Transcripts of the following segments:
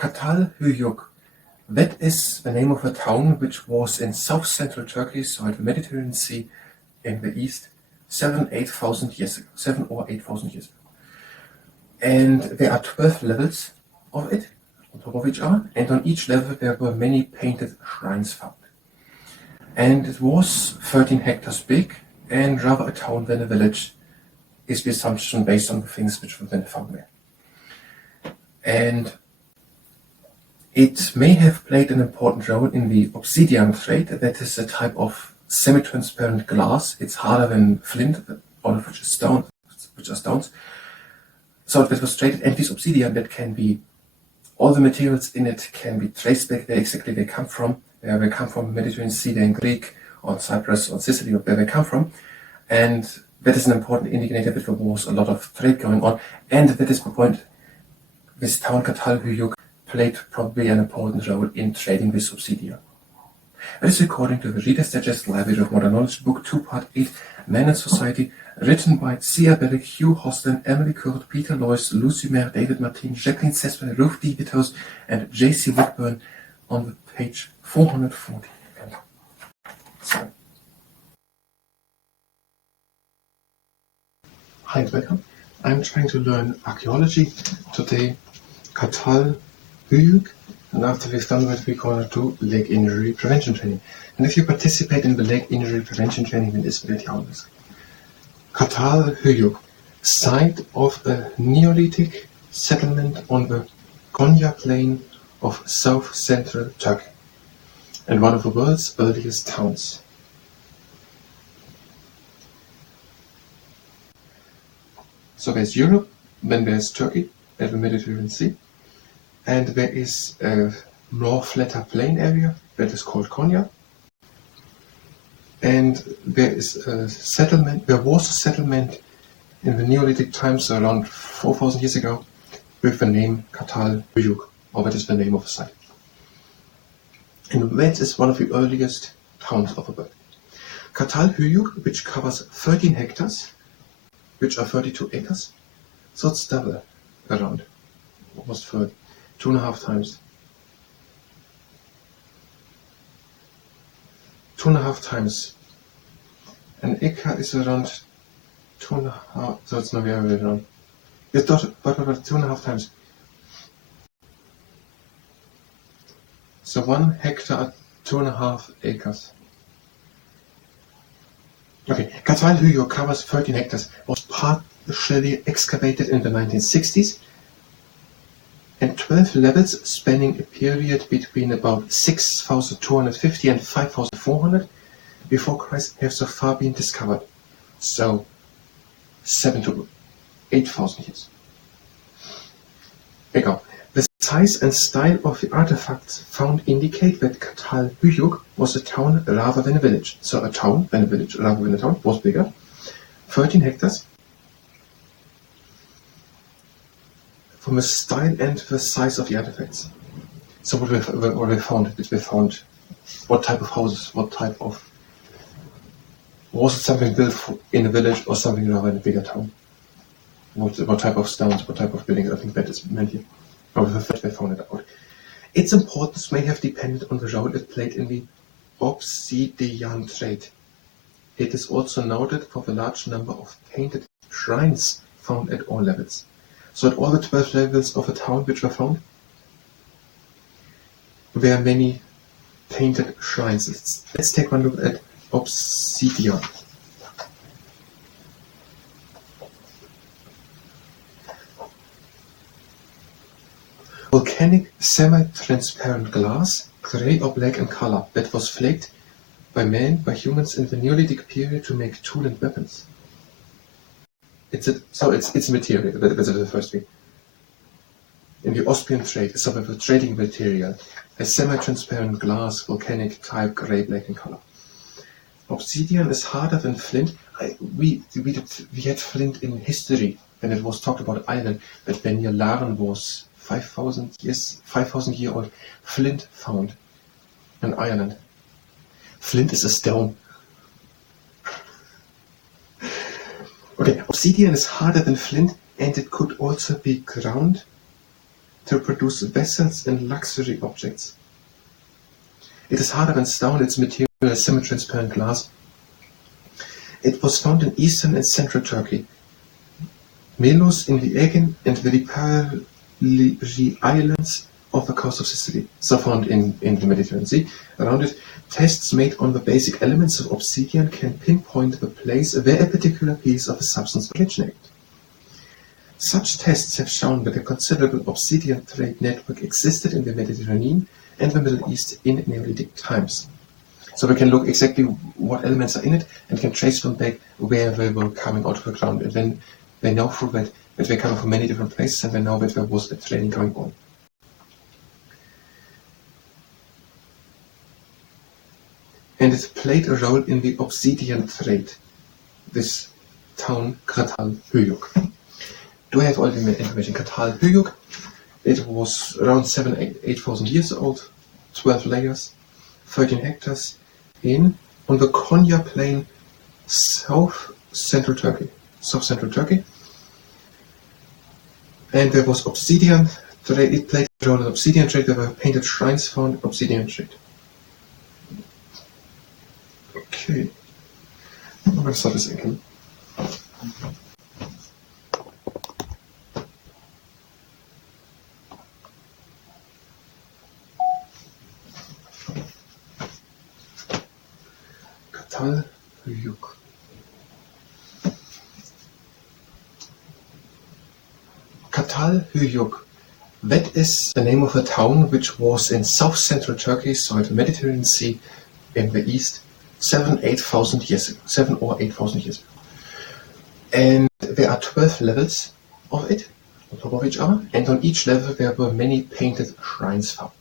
Catalhoyuk. That is the name of a town which was in south-central Turkey, so at the Mediterranean Sea in the east, 7,000 years ago. And there are 12 levels of it, on top of each other, and on each level there were many painted shrines found. And it was 13 hectares big, and rather a town than a village, is the assumption based on the things which were then found there. And it may have played an important role in the obsidian trade. That is a type of semi-transparent glass. It's harder than flint, all of which are stones. So that was traded, and this obsidian, that can be, all the materials in it can be traced back where exactly they come from. Where they come from, Mediterranean Sea, in Greek, or Cyprus, or Sicily, or where they come from. And that is an important indicator that there was a lot of trade going on. And that is the point, this town Catalhoyuk played probably an important role in trading this obsidian. That is according to the Reader's Digest Library of Modern Knowledge, Book 2, Part 8, Man and Society, written by Cia Bellick, Hugh Hostin, Emily Kurt, Peter Loyce, Lucy Mayer, David Martin, Jacqueline Sesbel, Ruth D. Witthaus, and J.C. Whitburn on the page 440. So. Hi and welcome. I'm trying to learn archaeology. Today, Catalhoyuk, and after we've done that, we're going to do leg injury prevention training. And if you participate in the leg injury prevention training, then it's very harmless. Catalhoyuk, site of a Neolithic settlement on the Konya plain of south-central Turkey, and one of the world's earliest towns. So there's Europe, then there's Turkey and the Mediterranean Sea, and there is a more flatter plain area that is called Konya, and there is a settlement. There was a settlement in the Neolithic times around 4,000 years ago with the name Catalhoyuk, or that is the name of the site. And that is one of the earliest towns of the world. Catalhoyuk, which covers 13 hectares, which are 32 acres, so it's double around, almost 30, 2.5 times. 2.5 times. An acre is around 2.5, so it's not the other way around. It's but 2.5 times. So 1 hectare are 2.5 acres. Okay, Catalhoyuk covers 13 hectares, was partially excavated in the 1960s, and 12 levels spanning a period between about 6,250 and 5,400 before Christ have so far been discovered. So 7,000 to 8,000 years. There you go. The size and style of the artifacts found indicate that Catalhoyuk was a town rather than a village. So a town than a village rather than a town, was bigger. 13 hectares. From the style and the size of the artifacts. So what we found, what type of houses, what type of, was it something built in a village or something rather in a bigger town? What type of stones, what type of buildings, I think that is meant here. However, first they found it out. Its importance may have depended on the role it played in the obsidian trade. It is also noted for the large number of painted shrines found at all levels. So at all the 12 levels of a town which were found, there are many painted shrines. Let's take one look at obsidian. Volcanic semi-transparent glass, grey or black in color, that was flaked by humans in the Neolithic period to make tools and weapons. It's material. That's the first thing. In the Austrian trade, so the trading material, a semi-transparent glass, volcanic type, grey, black in color. Obsidian is harder than flint. We had flint in history when it was talked about Ireland, that when Laren was 5,000 year old flint found in Ireland. Flint is a stone. Okay, obsidian is harder than flint, and it could also be ground to produce vessels and luxury objects. It is harder than stone, its material is semi-transparent glass. It was found in eastern and central Turkey. Melos in the Aegean and the Lipari Islands off the coast of Sicily, so found in the Mediterranean Sea. Around it, tests made on the basic elements of obsidian can pinpoint the place where a particular piece of a substance originated. Such tests have shown that a considerable obsidian trade network existed in the Mediterranean and the Middle East in Neolithic times. So we can look exactly what elements are in it and can trace them back where they were coming out of the ground. And then they know through that they're coming from many different places, and they know that there was a trading going on. And it played a role in the obsidian trade, this town Catalhoyuk. Do I have all the information? Catalhoyuk, it was around 8,000 years old, 12 layers, 13 hectares on the Konya Plain, south central Turkey. And there was obsidian trade, it played a role in obsidian trade, there were painted shrines found, obsidian trade. Okay, I'm going to start this again. Catalhoyuk. Catalhoyuk. That is the name of a town which was in south central Turkey, so at the Mediterranean Sea in the east, 7 or 8,000 years ago. And there are 12 levels of it, on top of each other, and on each level there were many painted shrines found.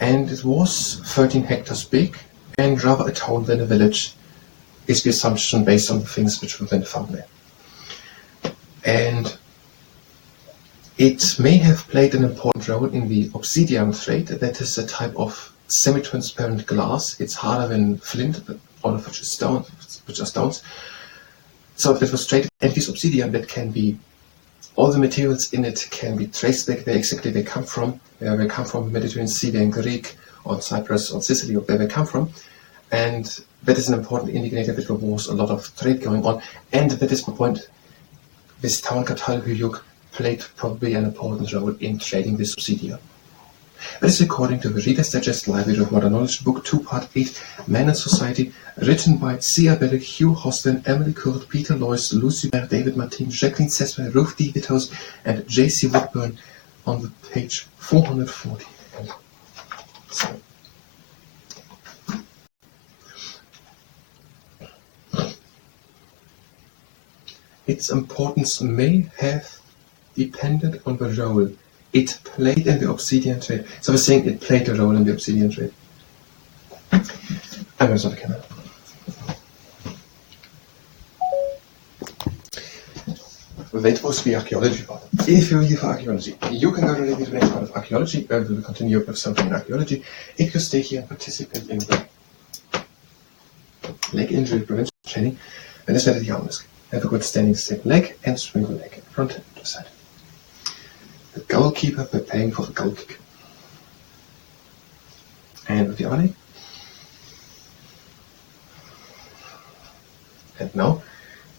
And it was 13 hectares big, and rather a town than a village, is the assumption based on the things which were then found there. And it may have played an important role in the obsidian trade. That is a type of semi-transparent glass. It's harder than flint, all of which are stones. So that was traded, and this obsidian, that can be, all the materials in it can be traced back where exactly they come from. Where they come from, the Mediterranean Sea, in Greek, or Cyprus, or Sicily, or where they come from. And that is an important indicator that there was a lot of trade going on. And that is the point, this town Catalhoyuk played probably an important role in trading this obsidian. That is according to the Reader's Digest Library of Modern Knowledge, Book 2, Part 8, Man and Society, written by C.R. Bellick, Hugh Hostin, Emily Kurt, Peter Loyce, Lucy Bear, David Martin, Jacqueline Sesbay, Ruth D. Witthaus, and J.C. Woodburn on the page 440. Its importance may have depended on the role it played in the obsidian trade. So we're saying it played a role in the obsidian trade. I'm going to start the camera. That was the archaeology part. If you're here for archaeology, you can go directly to the next part of archaeology, where we will continue with something in archaeology. If you stay here and participate in the leg injury prevention training, then it's better the arms. Have a good standing stable leg and swing the leg in front and to the side. The goalkeeper preparing for the goal kick. And with the other leg. And now,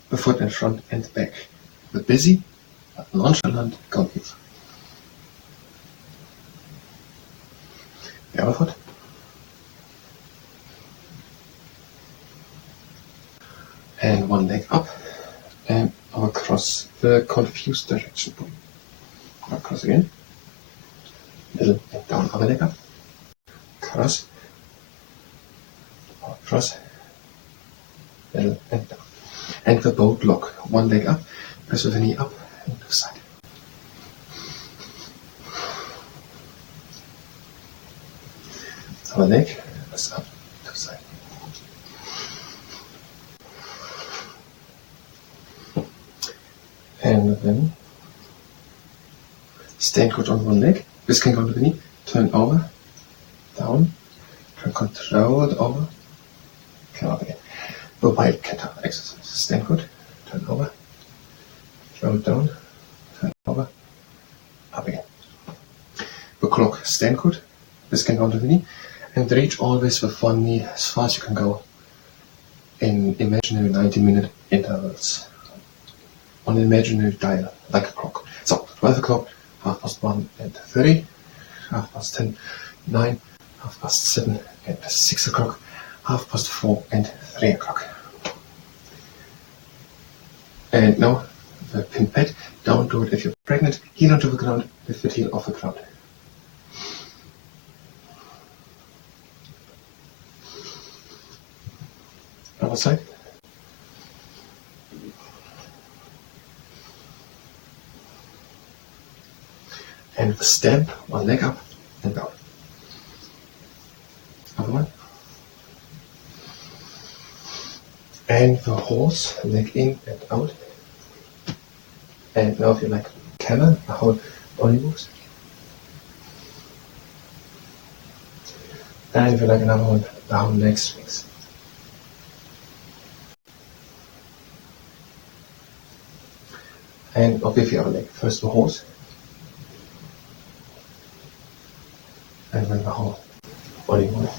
the foot in front and back. The busy but nonchalant goalkeeper. The other foot. And one leg up and across the confused direction. Across again. Middle and down, other leg up. Cross. Cross. Middle and down. And the boat lock. One leg up. Press with the knee up and to the side. Other leg. Press up to the side. And then stand good on one leg, this can go to the knee, turn over, down, turn controlled over, come up again. The wildcat exercise. Stand good, turn over, roll down, turn over, up again. clock stand good. This can go to the knee. And reach always with one knee as far as you can go in imaginary 90-minute intervals on an imaginary dial, like a clock. So 12 o'clock, 1:30, 10:30, 9, 7:30 and 6 o'clock, 4:30 and 3 o'clock. And now the pin pad, don't do it if you're pregnant, heel onto the ground with the heel off the ground. Other side. And the stamp, one leg up and down. Other one. And the horse, leg in and out. And now if you like camel, the whole body moves. And if you like another one, down leg swings. And obviously our leg. First the horse. And then the whole body moves.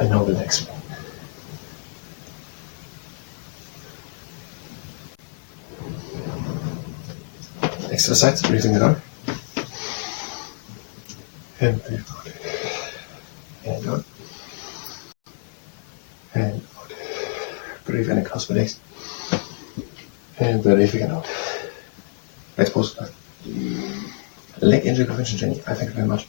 And now the leg swing. Exercise, breathing it out. And breathe out. And out. And out. Breathe in across the legs. And breathing it out. Let's pause. Leg injury prevention, Jenny. I thank you very much.